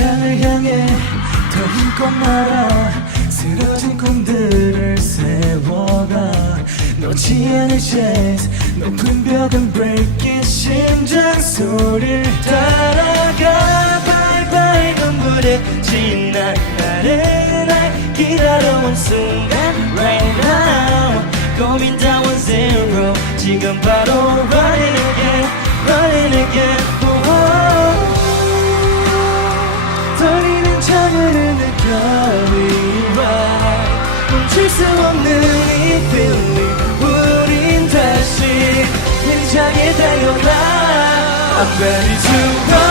태양을 향해 더 힘껏 날아 놓지 않을 chase 높은 벽은 breaking 심장 소리를 따라가 발발 눈물에 지난 나를 날 기다려온 순간 right now 고민 다원 zero 지금 바로 running again running again oh. 떨리는 창을 느껴 We ride 멈출 수 없는 I'm ready to run.